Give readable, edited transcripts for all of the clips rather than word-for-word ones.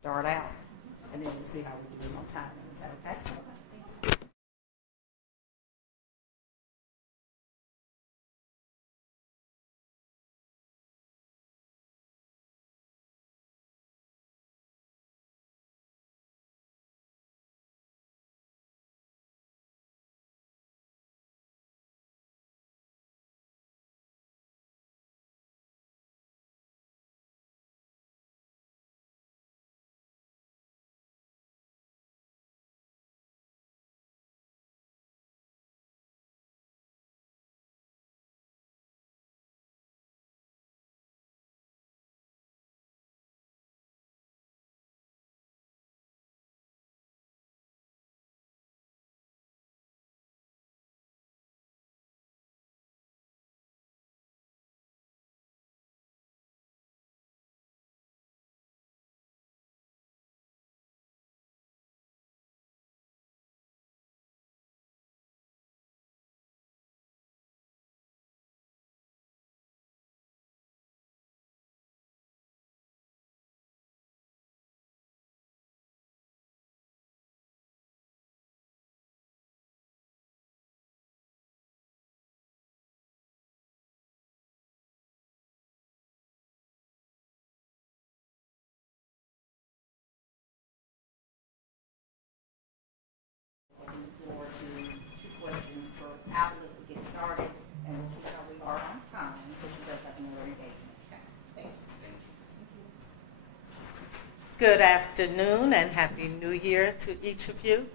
start out, and then we'll see how we do on time. Is that okay? Floor to two questions for Outlook to get started, and we'll see how we are on time, because she does have another engagement. Okay. Thank you. Good afternoon and Happy New Year to each of you.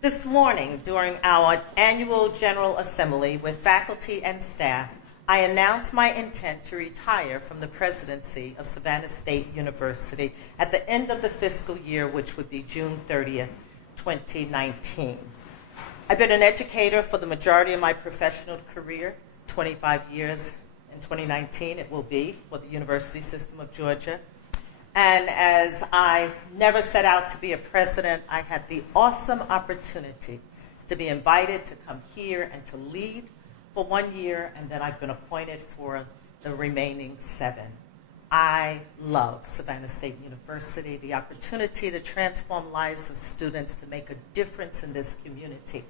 This morning, during our annual General Assembly with faculty and staff, I announced my intent to retire from the presidency of Savannah State University at the end of the fiscal year, which would be June 30th, 2019. I've been an educator for the majority of my professional career, 25 years in 2019 it will be, for the University System of Georgia. And as I never set out to be a president, I had the awesome opportunity to be invited to come here and to lead for 1 year, and then I've been appointed for the remaining 7. I love Savannah State University, the opportunity to transform lives of students, to make a difference in this community.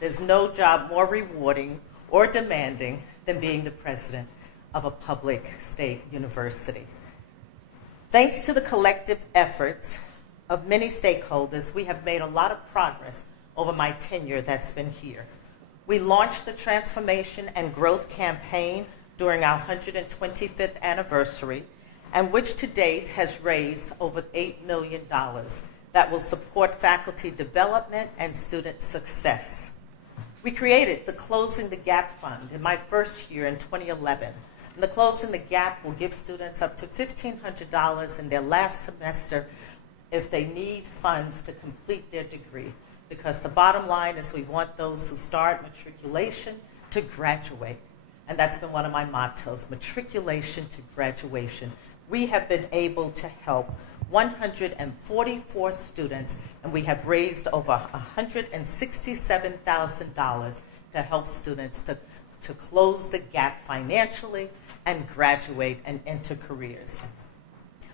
There's no job more rewarding or demanding than being the president of a public state university. Thanks to the collective efforts of many stakeholders, we have made a lot of progress over my tenure that's been here. We launched the Transformation and Growth Campaign during our 125th anniversary, and which to date has raised over $8 million that will support faculty development and student success. We created the Closing the Gap Fund in my first year in 2011. And the Closing the Gap will give students up to $1,500 in their last semester if they need funds to complete their degree. Because the bottom line is we want those who start matriculation to graduate. And that's been one of my mottos, matriculation to graduation. We have been able to help 144 students, and we have raised over $167,000 to help students to close the gap financially and graduate and enter careers.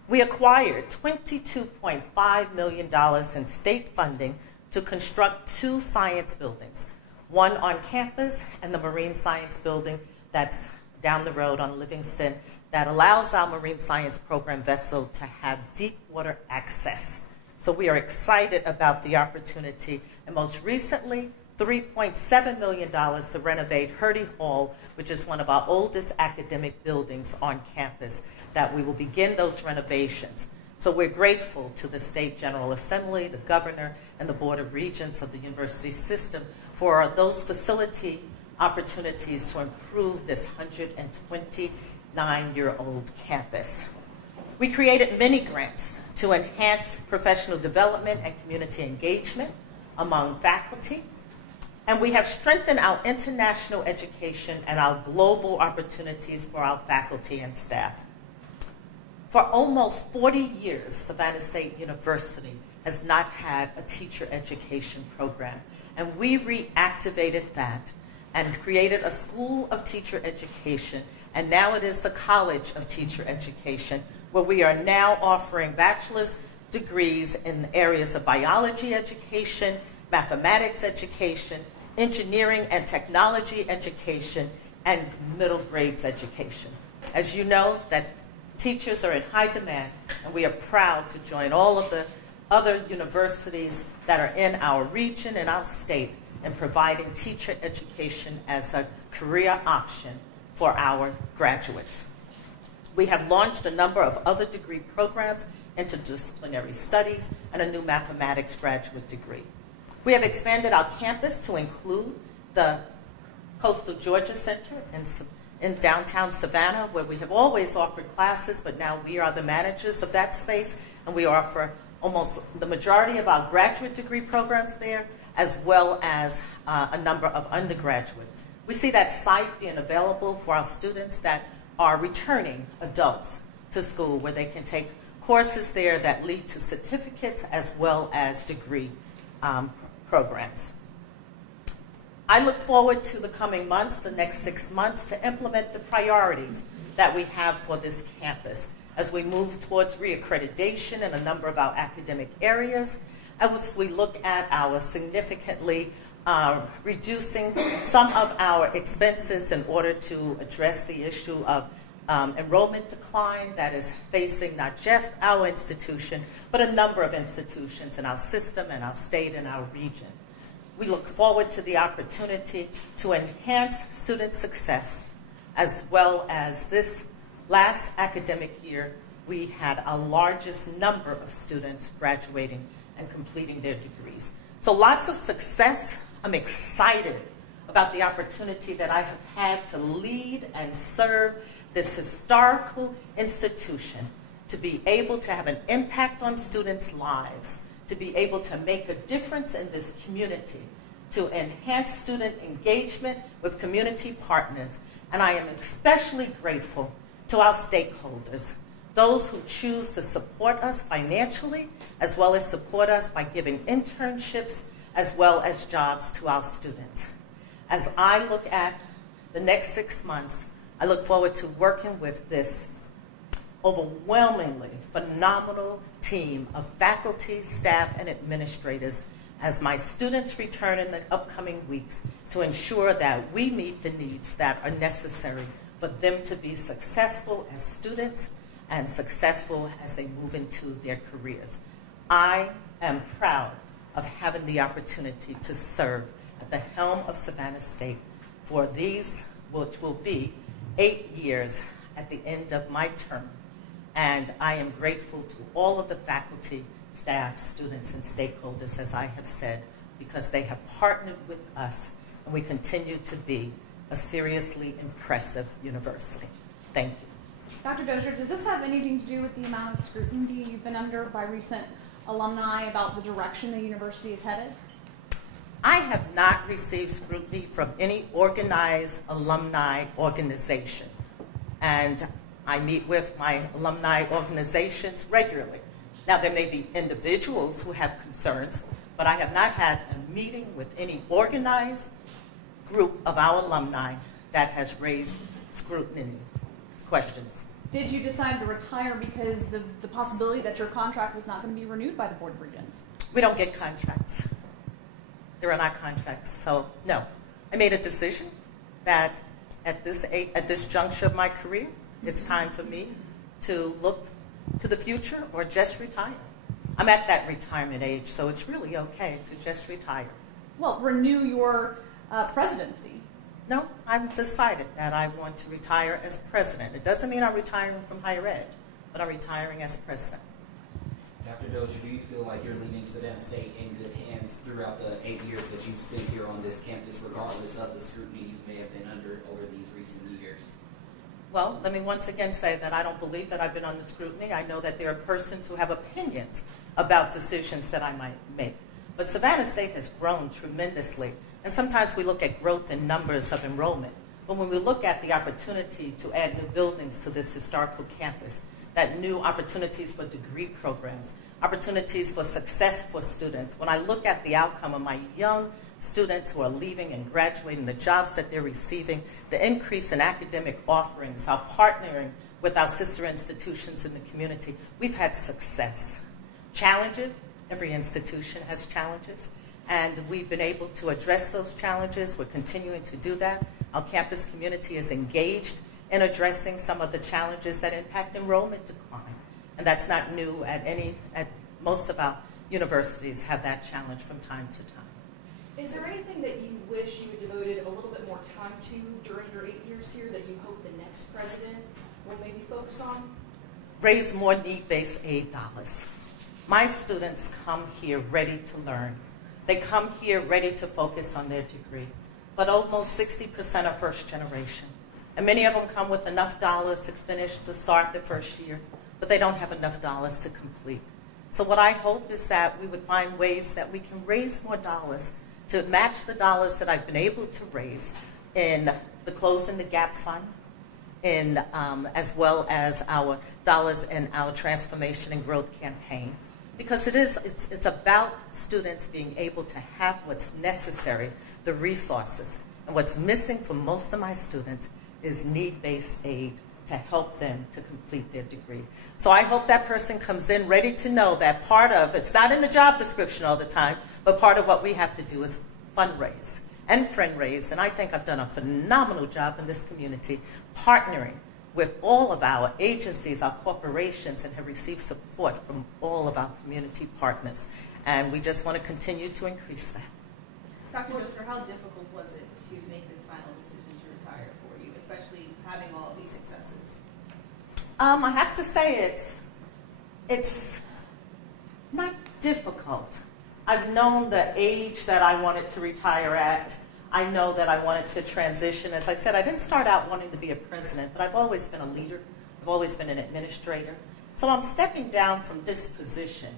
We acquired $22.5 million in state funding to construct 2 science buildings, one on campus and the Marine Science Building that's down the road on Livingston, that allows our marine science program vessel to have deep water access. So we are excited about the opportunity, and most recently, $3.7 million to renovate Hurdy Hall, which is one of our oldest academic buildings on campus, that we will begin those renovations. So we're grateful to the State General Assembly, the Governor, and the Board of Regents of the university system for those facility opportunities to improve this 129-year-old campus. We created many grants to enhance professional development and community engagement among faculty. And we have strengthened our international education and our global opportunities for our faculty and staff. For almost 40 years, Savannah State University has not had a teacher education program. And we reactivated that and created a School of Teacher Education. And now it is the College of Teacher Education, where we are now offering bachelor's degrees in the areas of biology education, mathematics education, engineering and technology education, and middle grades education. As you know, that teachers are in high demand, and we are proud to join all of the other universities that are in our region and our state in providing teacher education as a career option for our graduates. We have launched a number of other degree programs, interdisciplinary studies, and a new mathematics graduate degree. We have expanded our campus to include the Coastal Georgia Center in downtown Savannah, where we have always offered classes, but now we are the managers of that space, and we offer almost the majority of our graduate degree programs there, as well as a number of undergraduate. We see that site being available for our students that are returning adults to school, where they can take courses there that lead to certificates as well as degree programs. I look forward to the coming months, the next 6 months, to implement the priorities that we have for this campus as we move towards reaccreditation in a number of our academic areas, as we look at our significantly reducing some of our expenses in order to address the issue of enrollment decline that is facing not just our institution, but a number of institutions in our system and our state and our region. We look forward to the opportunity to enhance student success, as well as this last academic year, we had our largest number of students graduating and completing their degrees. So lots of success. I'm excited about the opportunity that I have had to lead and serve this historical institution, to be able to have an impact on students' lives, to be able to make a difference in this community, to enhance student engagement with community partners. And I am especially grateful to our stakeholders, those who choose to support us financially, as well as support us by giving internships, as well as jobs to our students. As I look at the next 6 months, I look forward to working with this overwhelmingly phenomenal team of faculty, staff, and administrators as my students return in the upcoming weeks to ensure that we meet the needs that are necessary for them to be successful as students and successful as they move into their careers. I am proud of having the opportunity to serve at the helm of Savannah State for these, which will be 8 years at the end of my term. And I am grateful to all of the faculty, staff, students, and stakeholders, as I have said, because they have partnered with us, and we continue to be a seriously impressive university. Thank you. Dr. Dozier, does this have anything to do with the amount of scrutiny you've been under by recent alumni about the direction the university is headed? I have not received scrutiny from any organized alumni organization, and I meet with my alumni organizations regularly. Now, there may be individuals who have concerns, but I have not had a meeting with any organized group of our alumni that has raised scrutiny questions. Did you decide to retire because the possibility that your contract was not going to be renewed by the Board of Regents? We don't get contracts. There are not contracts, so no. I made a decision that at this juncture of my career, it's time for me to look to the future or just retire. I'm at that retirement age, so it's really okay to just retire. Well, renew your presidency. No, I've decided that I want to retire as president. It doesn't mean I'm retiring from higher ed, but I'm retiring as president. Dr. Dozier, do you feel like you're leaving Savannah State in good hands throughout the 8 years that you've spent here on this campus, regardless of the scrutiny you may have been under over these recent years? Well, let me once again say that I don't believe that I've been under scrutiny. I know that there are persons who have opinions about decisions that I might make. But Savannah State has grown tremendously. And sometimes we look at growth in numbers of enrollment. But when we look at the opportunity to add new buildings to this historical campus, that new opportunities for degree programs, opportunities for success for students, when I look at the outcome of my young students who are leaving and graduating, the jobs that they're receiving, the increase in academic offerings, our partnering with our sister institutions in the community, we've had success. challenges. Every institution has challenges. And we've been able to address those challenges. We're continuing to do that. Our campus community is engaged in addressing some of the challenges that impact enrollment decline. And that's not new at most of our universities have that challenge from time to time. Is there anything that you wish you had devoted a little bit more time to during your 8 years here that you hope the next president will maybe focus on? Raise more need-based aid dollars. My students come here ready to learn. They come here ready to focus on their degree. But almost 60% are first generation. And many of them come with enough dollars to start their first year, but they don't have enough dollars to complete. So what I hope is that we would find ways that we can raise more dollars to match the dollars that I've been able to raise in the Closing the Gap Fund, as well as our dollars in our Transformation and Growth campaign. Because it's about students being able to have what's necessary, the resources. And what's missing for most of my students is need-based aid to help them to complete their degree. So I hope that person comes in ready to know that part of, it's not in the job description all the time, but part of what we have to do is fundraise and friend raise. And I think I've done a phenomenal job in this community partnering with all of our agencies, our corporations, and have received support from all of our community partners. And we just want to continue to increase that. Dr. Dozier, how difficult was it to make this final decision to retire for you, especially having all of these successes? I have to say it's not difficult. I've known the age that I wanted to retire at. I know that I wanted to transition. As I said, I didn't start out wanting to be a president, but I've always been a leader. I've always been an administrator. So I'm stepping down from this position,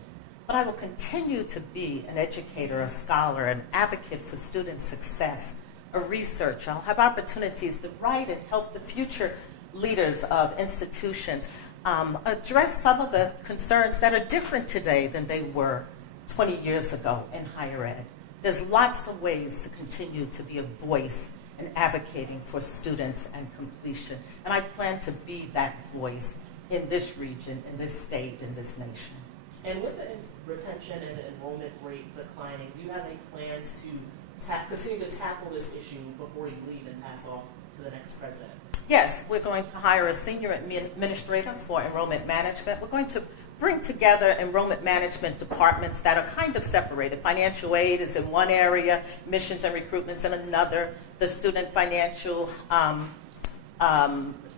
but I will continue to be an educator, a scholar, an advocate for student success, a researcher. I'll have opportunities to write and help the future leaders of institutions address some of the concerns that are different today than they were 20 years ago in higher ed. There's lots of ways to continue to be a voice in advocating for students and completion. And I plan to be that voice in this region, in this state, in this nation. And with the retention and the enrollment rate declining, do you have any plans to continue to tackle this issue before you leave and pass off to the next president? Yes, we're going to hire a senior administrator for enrollment management. We're going to bring together enrollment management departments that are kind of separated. Financial aid is in one area, missions and recruitment's in another. The student financial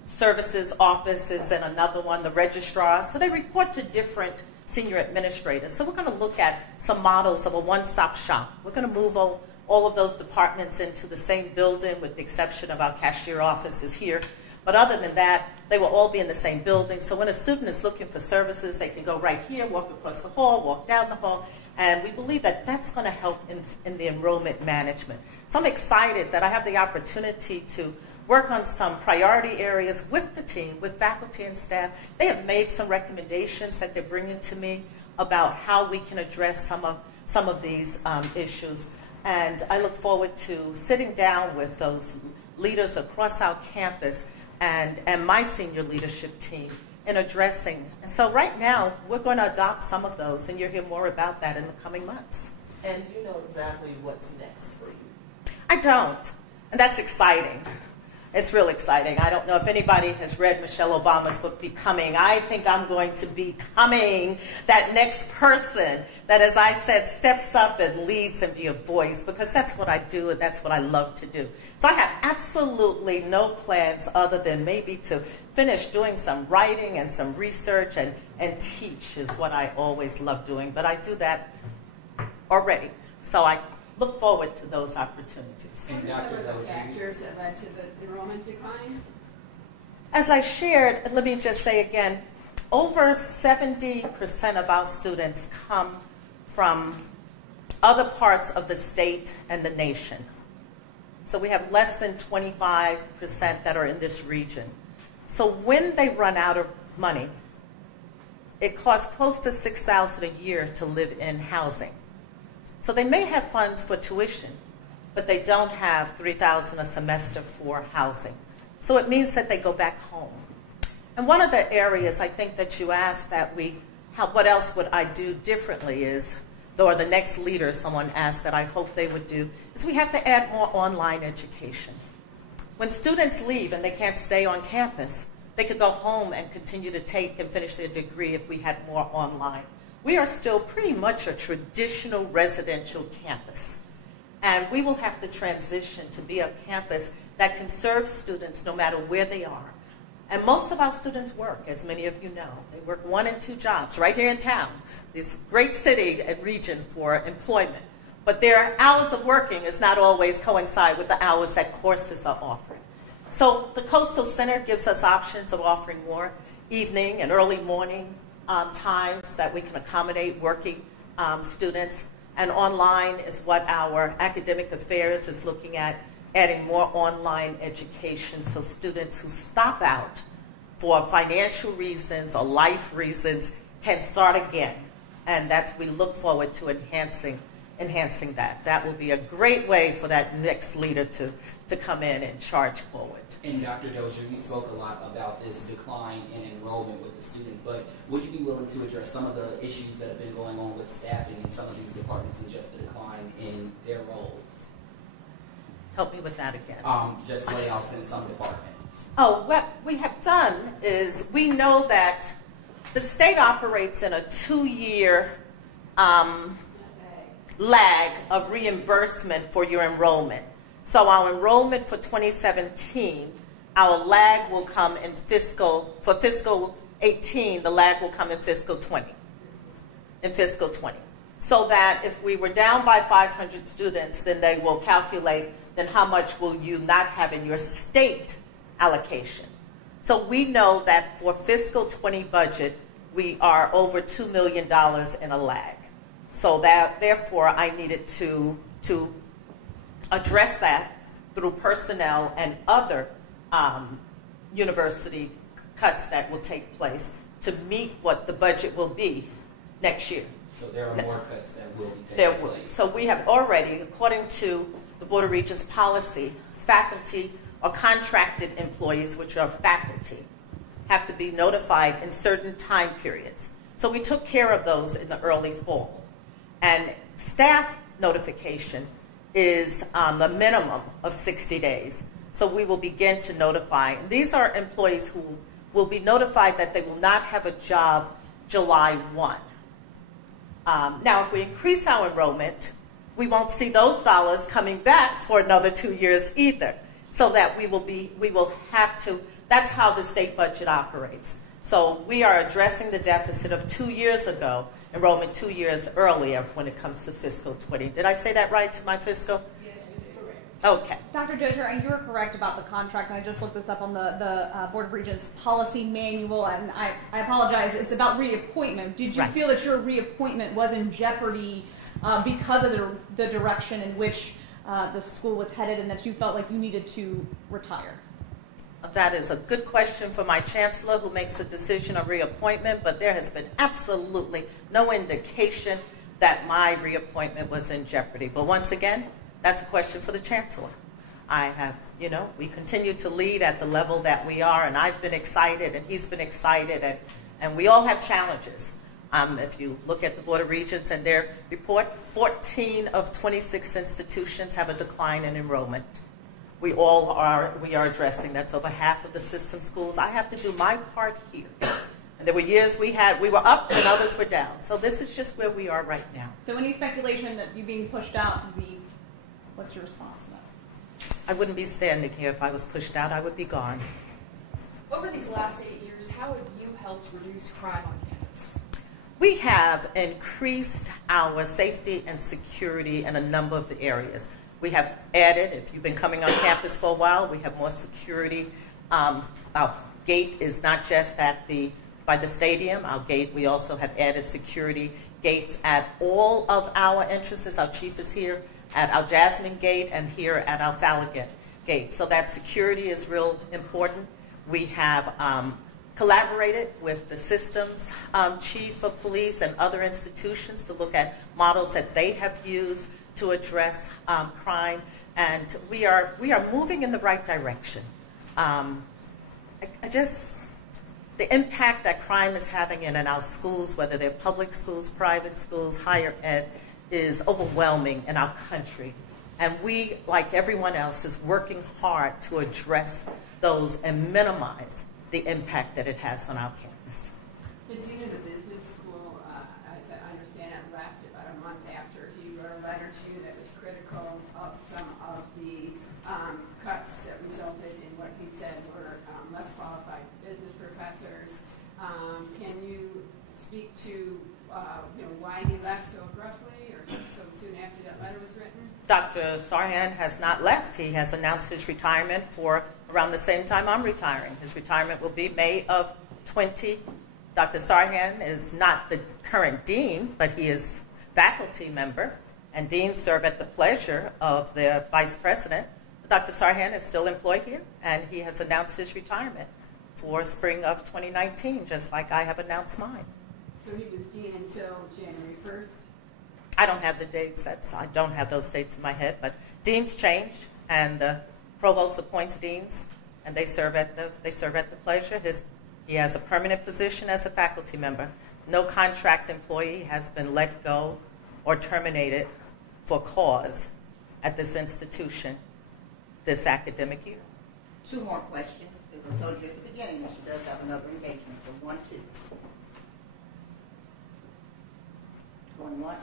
services office is in another one, the registrar. So they report to different senior administrators. So we're going to look at some models of a one-stop shop. We're going to move all of those departments into the same building with the exception of our cashier offices here. But other than that, they will all be in the same building. So when a student is looking for services, they can go right here, walk across the hall, walk down the hall. And we believe that that's going to help in the enrollment management. So I'm excited that I have the opportunity to work on some priority areas with the team, with faculty and staff. They have made some recommendations that they're bringing to me about how we can address some of these issues. And I look forward to sitting down with those leaders across our campus and my senior leadership team in addressing. And so right now, we're going to adopt some of those, and you'll hear more about that in the coming months. And do you know exactly what's next for you? I don't, and that's exciting. It's real exciting. I don't know if anybody has read Michelle Obama's book, Becoming. I think I'm going to be becoming that next person that, as I said, steps up and leads and be a voice, because that's what I do and that's what I love to do. So I have absolutely no plans other than maybe to finish doing some writing and some research and teach is what I always love doing. But I do that already. So I look forward to those opportunities. What are some of the factors that led to the enrollment decline? As I shared, let me just say again, over 70% of our students come from other parts of the state and the nation. So we have less than 25% that are in this region. So when they run out of money, it costs close to $6,000 a year to live in housing. So they may have funds for tuition, but they don't have $3,000 a semester for housing. So it means that they go back home. And one of the areas I think that you asked that we what else would I do differently is, or the next leader someone asked that I hope they would do, is we have to add more online education. When students leave and they can't stay on campus, they could go home and continue to take and finish their degree if we had more online. We are still pretty much a traditional residential campus. And we will have to transition to be a campus that can serve students no matter where they are. And most of our students work, as many of you know. They work 1 and 2 jobs right here in town, this great city and region for employment. But their hours of working is not always coincide with the hours that courses are offering. So the Coastal Center gives us options of offering more evening and early morning times that we can accommodate working students. And online is what our academic affairs is looking at, adding more online education so students who stop out for financial reasons or life reasons can start again. And we look forward to enhancing that. That will be a great way for that next leader to come in and charge forward. And Dr. Dozier, you spoke a lot about this decline in enrollment with the students, but would you be willing to address some of the issues that have been going on with staffing in some of these departments and just the decline in their roles? Help me with that again. Just layoffs in some departments. Oh, what we have done is we know that the state operates in a 2-year lag of reimbursement for your enrollment. So our enrollment for 2017, our lag will come in fiscal 18, the lag will come in fiscal 20. So that if we were down by 500 students, then they will calculate then how much will you not have in your state allocation. So we know that for fiscal 20 budget, we are over $2 million in a lag. So that, therefore, I needed to address that through personnel and other university cuts that will take place to meet what the budget will be next year. So there are more cuts that will be taking place. So we have already, according to the Board of Regents policy, faculty or contracted employees, which are faculty, have to be notified in certain time periods. So we took care of those in the early fall. And staff notification is the minimum of 60 days. So we will begin to notify. And these are employees who will be notified that they will not have a job July 1. Now, if we increase our enrollment, we won't see those dollars coming back for another 2 years either. So that we will have to, that's how the state budget operates. So we are addressing the deficit of 2 years ago, enrollment 2 years earlier when it comes to fiscal 20. Did I say that right to my fiscal? Yes, it's correct. Okay. Dr. Dozier, you were correct about the contract. I just looked this up on the Board of Regents policy manual, and I apologize. It's about reappointment. Did you Right. feel that your reappointment was in jeopardy because of the direction in which the school was headed, and that you felt like you needed to retire? That is a good question for my chancellor who makes a decision on reappointment, but there has been absolutely no indication that my reappointment was in jeopardy. But once again, that's a question for the chancellor. We continue to lead at the level that we are, and I've been excited, and he's been excited, and we all have challenges. If you look at the Board of Regents and their report, 14 of 26 institutions have a decline in enrollment. We are addressing. That's over half of the system schools. I have to do my part here. And there were years we were up and others were down. So this is just where we are right now. So any speculation that you being pushed out would be, what's your response to that? I wouldn't be standing here if I was pushed out. I would be gone. Over these last 8 years, how have you helped reduce crime on campus? We have increased our safety and security in a number of areas. We have added, if you've been coming on campus for a while, we have more security. Our gate is not just by the stadium. Our gate, we also have added security gates at all of our entrances. Our chief is here at our Jasmine gate and here at our Fallagate gate. So that security is real important. We have collaborated with the systems chief of police and other institutions to look at models that they have used to address crime, and we are moving in the right direction. the impact that crime is having in our schools, whether they're public schools, private schools, higher ed, is overwhelming in our country. And we, like everyone else, is working hard to address those and minimize the impact that it has on our campus. The dean of the business school, as I understand it, left about a month after he wrote a letter to you that was critical of some of the cuts that resulted in what he said were less qualified business professors. Can you speak to why he left so abruptly or so soon after that letter was written? Dr. Sarhan has not left. He has announced his retirement for around the same time I'm retiring. His retirement will be May of 20. Dr. Sarhan is not the current dean, but he is faculty member, and deans serve at the pleasure of their vice president. Dr. Sarhan is still employed here, and he has announced his retirement for spring of 2019, just like I have announced mine. So he was dean until January 1st? I don't have the dates. I don't have those dates in my head, but deans change, and the provost appoints deans, and they serve at the pleasure. He has a permanent position as a faculty member. No contract employee has been let go or terminated for cause at this institution this academic year. 2 more questions, because I told you at the beginning that she does have another engagement, so 1, 2. Going once.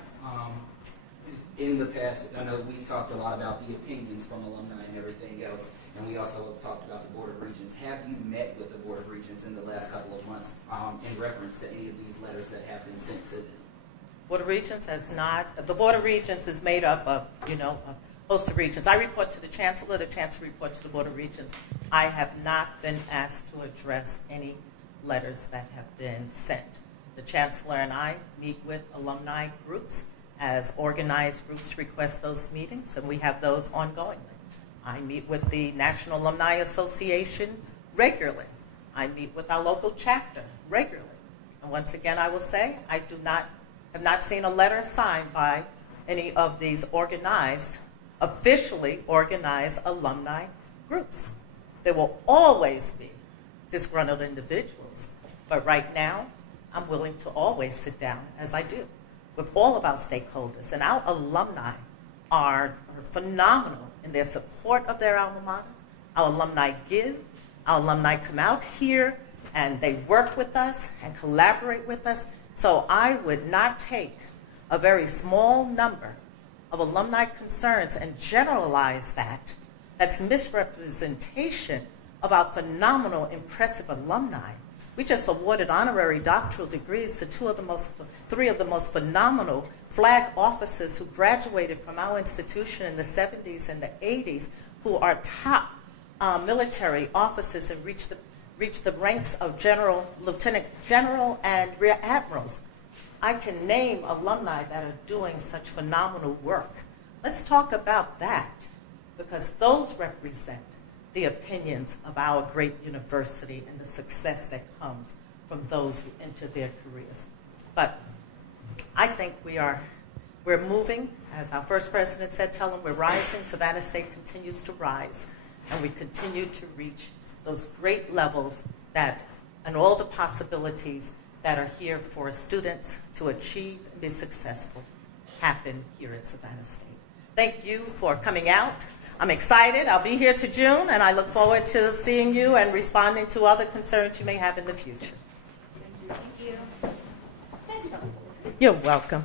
In the past, I know we talked a lot about the opinions from alumni and everything else, and we also talked about the Board of Regents. Have you met with the Board of Regents in the last couple of months in reference to any of these letters that have been sent to them? Board of Regents has not. The Board of Regents is made up of, a host of regents. I report to the Chancellor. The Chancellor reports to the Board of Regents. I have not been asked to address any letters that have been sent. The Chancellor and I meet with alumni groups as organized groups request those meetings, and we have those ongoingly. I meet with the National Alumni Association regularly. I meet with our local chapter regularly. And once again, I will say, I have not seen a letter signed by any of these officially organized alumni groups. There will always be disgruntled individuals, but right now, I'm willing to always sit down, as I do, with all of our stakeholders. And our alumni are phenomenal in their support of their alma mater. Our alumni give. Our alumni come out here, and they work with us and collaborate with us. So I would not take a very small number of alumni concerns and generalize that. That's misrepresentation of our phenomenal, impressive alumni. We just awarded honorary doctoral degrees to 3 of the most phenomenal flag officers who graduated from our institution in the 70s and the 80s, who are top military officers and reached the ranks of general, lieutenant general, and rear admirals. I can name alumni that are doing such phenomenal work. Let's talk about that, because those represent the opinions of our great university and the success that comes from those who enter their careers. But I think we're moving, as our first president said, tell them we're rising. Savannah State continues to rise, and we continue to reach those great levels and all the possibilities that are here for students to achieve and be successful happen here at Savannah State. Thank you for coming out. I'm excited. I'll be here to June, and I look forward to seeing you and responding to other concerns you may have in the future. Thank you. You're welcome.